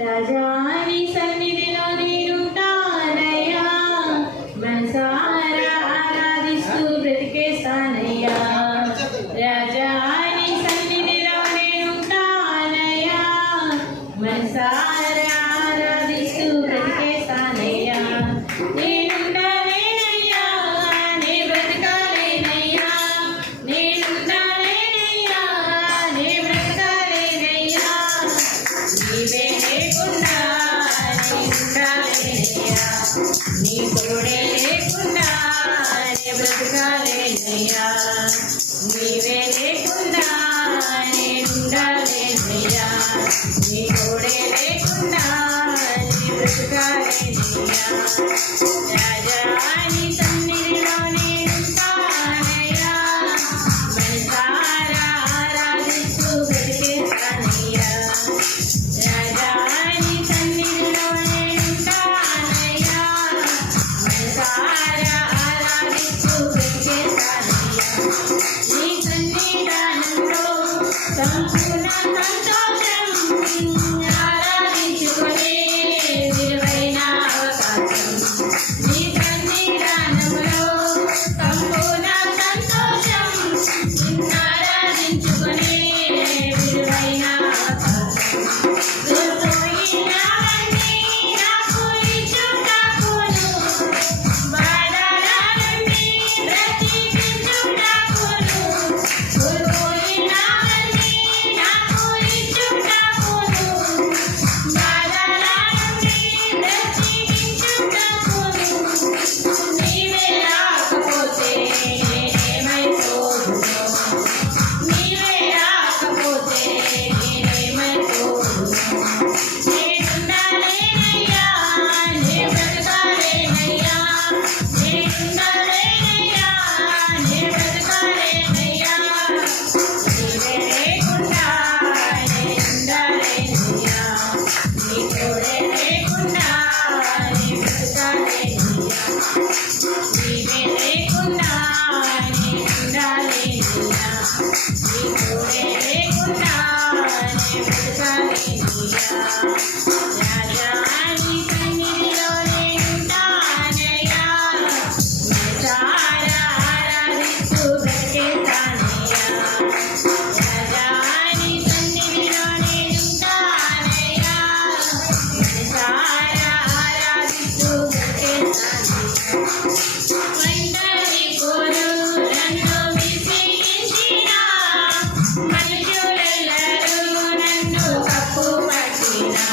రాజాని సన్నిధిలో నేనుంటానయ్యా, మనసారా ఆరాధిస్తూ బ్రతికేస్తానయ్యా. రాజాని సన్నిధిలో నేనుంటానయ్యా, మనసారా ఆరాధిస్తూ బ్రతికేస్తానయ్యా. నేనుండాలేనయ్యా, నే బ్రతకాలేనయ్యా, నేనుండాలేనయ్యా, నే బ్రతకాలేనయ్యా. నీవే లేకుండా నేనుండాలేనయ్యా, నీ తోడే లేకుండా నే బ్రతకాలేనయ్యా. నీవే లేకుండా నేనుండాలేనయ్యా, నీ తోడే లేకుండా నే బ్రతకాలేనయ్యా. రాజాని సన్నిధిలో నేనుంటానయ్యా, మనసారా ఆరాధిస్తూ బ్రతికేస్తానయ్యా. రాజాని సన్నిధిలో నేనుంటానయ్యా, మనసారా ఆరాధిస్తూ బ్రతికేస్తానయ్యా. నీ సన్నిధానంలో సంపూర్ణ సంతోషం, ఆరాధించుకునే విలువైన అవకాశం. నీ సన్నిధానంలో సంపూర్ణ సంతోషం, ఆరాధించుకునే విలువైన అవకాశం. దుర్పోయినవన్నీ నాకు ఇచ్చుటకును, బాధలన్నీ బ్రతికించుటకును. దుర్పోయినవన్నీ నాకు ఇచ్చుటకును, బాధలన్నీ బ్రతికించుటకును. నీవే రాకపోతే నేనేమైపోదును, నీవే రాకపోతే నేనేమైపోదును. నేనుండాలేనయ్యా, నే బ్రతకాలేనయ్యా, నేనుండాలేనయ్యా, నే బ్రతకాలేనయ్యా. నీవే లేకుండా నేనుండాలేనయ్యా, నీ తోడే లేకుండా నే బ్రతకాలేనయ్యా. నీవే లేకుండా నేనుండాలేనయ్యా, నీ తోడే లేకుండా నే బ్రతకాలేనయ్యా. రాజాని సన్నిధిలో నేనుంటానయ్యా, మనసారా ఆరాధిస్తూ బ్రతికేస్తానయ్యా. రాజాని సన్నిధిలో నేనుంటానయ్యా, మనసారా ఆరాధిస్తూ బ్రతికేస్తానయ్యా. ఒంటరి కోరు నన్ను విసిగించినా, మనుషులెల్లరూ నన్ను తప్పు పట్టినా,